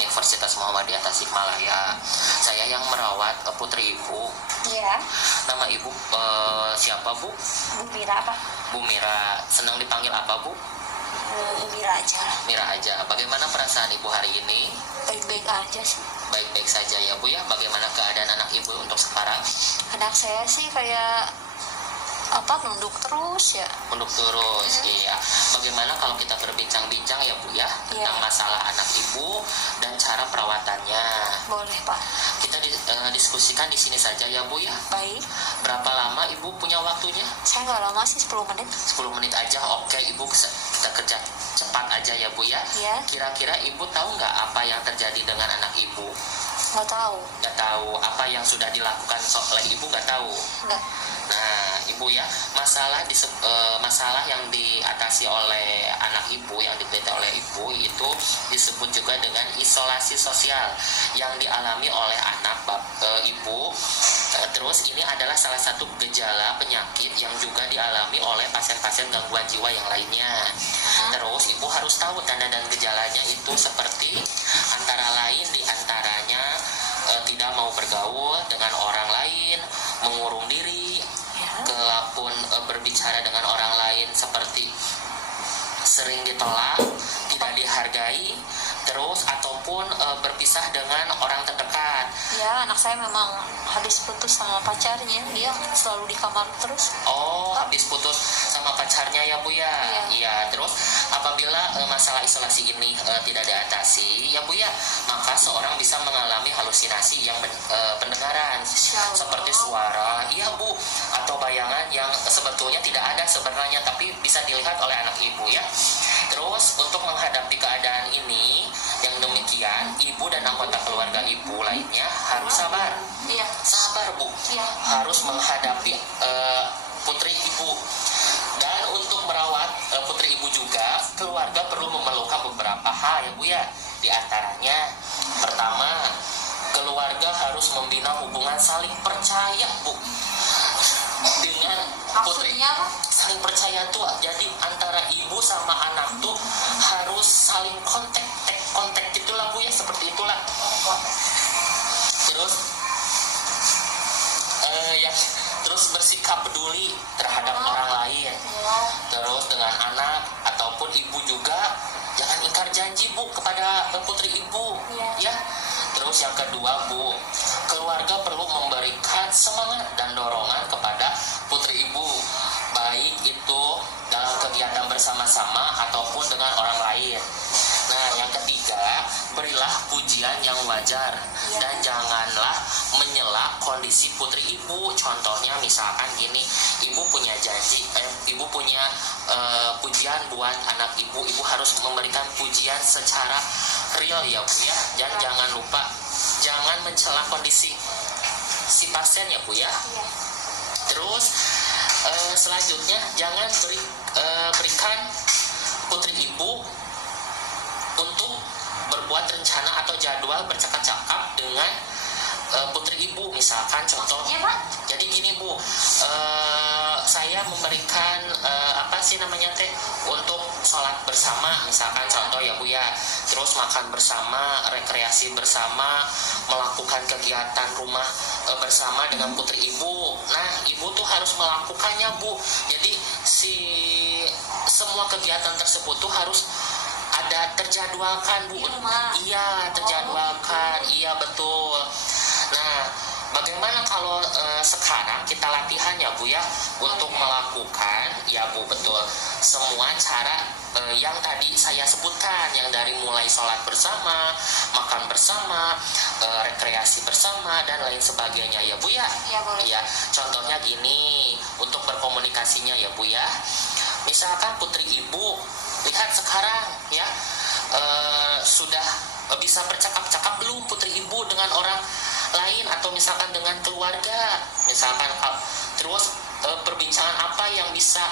Universitas Muhammadiyah Tasikmalaya. Saya yang merawat putri ibu. Iya. Nama ibu siapa Bu? Bu Mira apa? Bu Mira. Senang dipanggil apa Bu? Bu Mira aja. Mira aja. Bagaimana perasaan ibu hari ini? Baik-baik aja sih. Baik-baik saja ya Bu ya. Bagaimana keadaan anak ibu untuk sekarang? Anak saya sih kayak nunduk terus ya. Nunduk terus, iya. Bagaimana kalau kita berbincang-bincang ya Bu ya tentang Iya. masalah anak ibu dan cara perawatannya? Boleh Pak. Kita diskusikan di sini saja ya Bu ya. Baik. Berapa lama ibu punya waktunya? Saya nggak lama sih, 10 menit. 10 menit aja. Oke ibu, kita kerja cepat aja ya Bu ya. Iya. Kira-kira ibu tahu nggak apa yang terjadi dengan anak ibu? Nggak tahu. Nggak tahu. Apa yang sudah dilakukan oleh ibu nggak tahu? Nggak. Nah ibu ya, masalah yang diatasi oleh anak ibu, yang diderita oleh ibu itu disebut juga dengan isolasi sosial yang dialami oleh anak ibu. Terus ini adalah salah satu gejala penyakit yang juga dialami oleh pasien-pasien gangguan jiwa yang lainnya. Terus ibu harus tahu tanda dan gejalanya itu seperti antara lain diantaranya tidak mau bergaul dengan orang lain, mengurung diri, kalaupun berbicara dengan orang lain seperti sering ditolak, tidak dihargai, terus ataupun berpisah dengan orang terdekat. Ya, anak saya memang habis putus sama pacarnya, dia selalu di kamar terus. Oh, habis putus sama pacarnya ya Bu ya? Iya. Terus apabila masalah isolasi ini tidak diatasi ya Bu ya, maka seorang bisa mengalami halusinasi yang pendengaran seperti suara, iya Bu, atau bayangan yang sebetulnya tidak ada sebenarnya tapi bisa dilihat oleh anak ibu ya. Terus untuk menghadapi keadaan ini yang demikian, ibu dan anggota keluarga ibu lainnya harus sabar. Iya. Sabar Bu. Iya. Harus menghadapi putri ibu. Dan untuk merawat putri ibu juga, keluarga perlu memerlukan beberapa hal ya Bu ya. Di antaranya, pertama, keluarga harus membina hubungan saling percaya Bu dengan putri. Maksudnya apa? Saling percaya tuh, jadi antara ibu sama anak tuh harus saling kontak itulah Bu ya, seperti itulah. Terus terus bersikap peduli terhadap orang lain. Terus dengan anak ataupun ibu juga jangan ingkar janji Bu kepada putri ibu ya. Terus yang kedua Bu, keluarga perlu memberikan semangat dan dorongan kepada putri ibu, baik itu dalam kegiatan bersama-sama ataupun dengan orang lain. Nah yang ketiga, berilah pujian yang wajar dan janganlah menyela kondisi putri ibu. Contohnya misalkan gini, ibu punya janji, ibu punya pujian buat anak ibu, ibu harus memberikan pujian secara real ya Bu ya. Dan jangan lupa, jangan mencela kondisi si pasien ya Bu ya. Terus selanjutnya jangan berikan putri ibu untuk berbuat rencana atau jadwal bercakap-cakap dengan putri ibu. Misalkan contoh, jadi gini Bu, saya memberikan untuk sholat bersama misalkan contoh ya Bu ya. Terus makan bersama, rekreasi bersama, melakukan kegiatan rumah bersama dengan putri ibu. Nah ibu tuh harus melakukannya Bu. Jadi semua kegiatan tersebut tuh harus ada terjadwalkan Bu. Iya, terjadwalkan. Iya betul. Nah, bagaimana kalau sekarang kita latihan ya Bu ya untuk melakukan ya Bu, betul, semua cara yang tadi saya sebutkan, yang dari mulai sholat bersama, makan bersama, rekreasi bersama dan lain sebagainya ya Bu ya. Iya boleh. Ya, contohnya gini, untuk berkomunikasinya ya Bu ya. Misalkan putri ibu lihat sekarang ya, sudah bisa bercakap-cakap belum putri ibu dengan orang lain atau misalkan dengan keluarga misalkan. Terus perbincangan apa yang bisa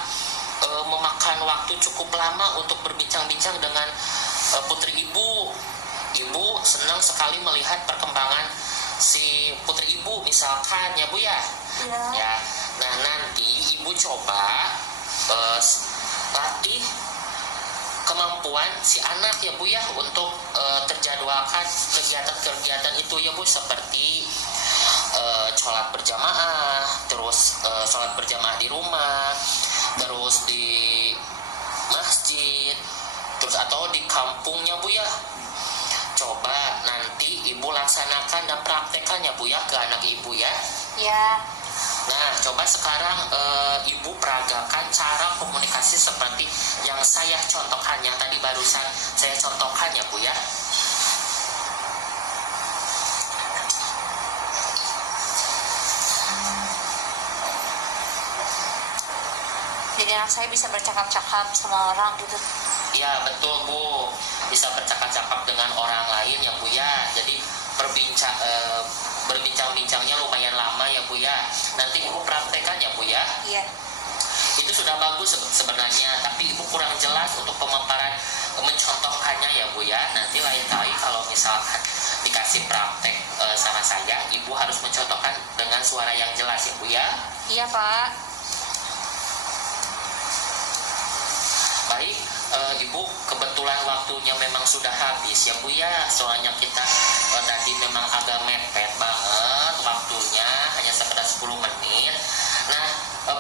memakan waktu cukup lama untuk berbincang-bincang dengan putri ibu. Ibu senang sekali melihat perkembangan si putri ibu misalkan ya Bu ya. Ya, nah nanti ibu coba latih kemampuan si anak ya Bu ya untuk terjadwalkan kegiatan-kegiatan itu ya Bu, seperti sholat berjamaah, terus sholat berjamaah di rumah, terus di masjid, terus atau di kampungnya Bu ya. Coba nanti Ibu laksanakan dan praktekkan ya Bu ya ke anak Ibu ya. Ya. Nah, coba sekarang Ibu peragakan cara komunikasi seperti yang saya contohkan, yang tadi barusan saya contohkan ya Bu ya. Jadi anak saya bisa bercakap-cakap sama orang gitu. Ya betul Bu, bisa bercakap-cakap dengan orang lain ya Bu ya. Jadi berbincang-bincangnya lumayan lama ya Bu ya. Nanti Ibu praktekkan ya Bu ya. Iya. Itu sudah bagus sebenarnya, tapi Ibu kurang jelas untuk pemaparan mencontohkannya ya Bu ya. Nanti lain kali kalau misalkan dikasih praktek sama saya, Ibu harus mencontohkan dengan suara yang jelas ya Bu ya. Iya Pak. Baik, Ibu, kebetulan waktunya memang sudah habis ya Bu ya. Soalnya kita tadi memang agak mepet banget waktunya, hanya sekedar 10 menit. Nah,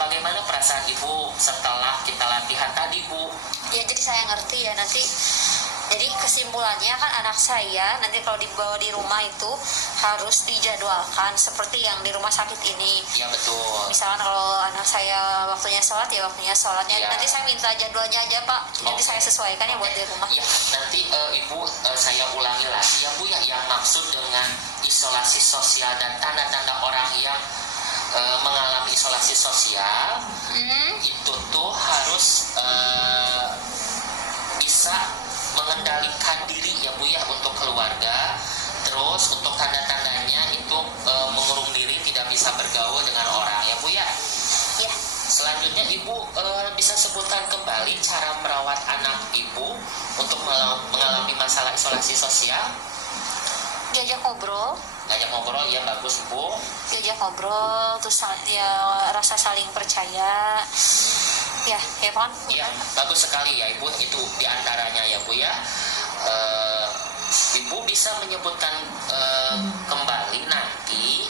bagaimana perasaan Ibu setelah kita latihan tadi Bu? Ya jadi saya ngerti ya nanti. Jadi kesimpulannya kan anak saya nanti kalau dibawa di rumah itu harus dijadwalkan seperti yang di rumah sakit ini. Iya betul. Misalkan kalau anak saya waktunya sholat ya waktunya sholatnya. Ya. Nanti saya minta jadwalnya aja Pak. Nanti saya sesuaikan ya buat di rumah. Ya, nanti Ibu saya ulangi lagi ya Bu ya, yang maksud dengan isolasi sosial dan tanda-tanda orang yang mengalami isolasi sosial itu tuh harus bisa mengendalikan diri ya Bu ya untuk keluarga. Terus untuk tanda-tandanya itu mengurung diri, tidak bisa bergaul dengan orang ya Bu ya. Ya. Selanjutnya Ibu bisa sebutkan kembali cara merawat anak Ibu untuk mengalami masalah isolasi sosial. Diajak ngobrol. Ngajak ngobrol ya, bagus Ibu. Diajak ngobrol terus ya rasa saling percaya. Ya Pak. Ya, bagus sekali ya Ibu, itu diantaranya ya Bu ya. Ibu bisa menyebutkan kembali nanti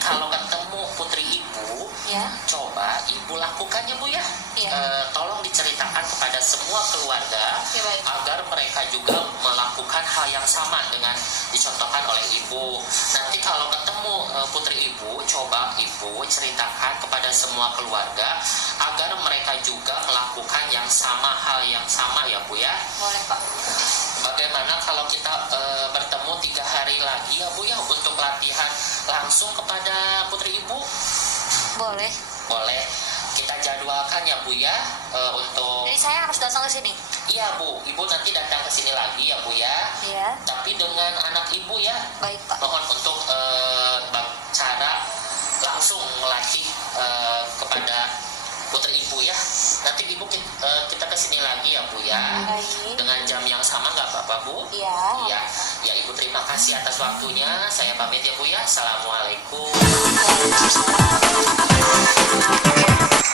kalau ketemu putri Ibu, Ya. coba Ibu lakukan ya Bu ya. Ya. Tolong diceritakan kepada semua keluarga Ya, baik. agar mereka juga melakukan hal yang sama dengan dicontohkan oleh Ibu. Nanti kalau ketemu putri Ibu, coba Ibu ceritakan kepada semua keluarga agar mereka juga melakukan yang sama, hal yang sama ya Bu ya. Boleh Pak. Bagaimana kalau kita bertemu 3 hari lagi ya Bu ya untuk latihan langsung kepada putri Ibu? Boleh. Boleh. Kita jadwalkan ya Bu ya untuk. Jadi saya harus datang ke sini. Iya Bu, Ibu nanti datang ke sini lagi ya Bu ya. Iya. Tapi dengan anak Ibu ya. Baik Pak. Mohon untuk cara langsung melatih kepada putri Ibu ya. Nanti Ibu kita ke sini lagi ya Bu ya. Baik. Dengan jam yang sama nggak apa-apa Bu? Iya. Iya. Ya Ibu, terima kasih atas waktunya. Saya pamit ya Bu ya. Assalamualaikum. Waalaikumsalam.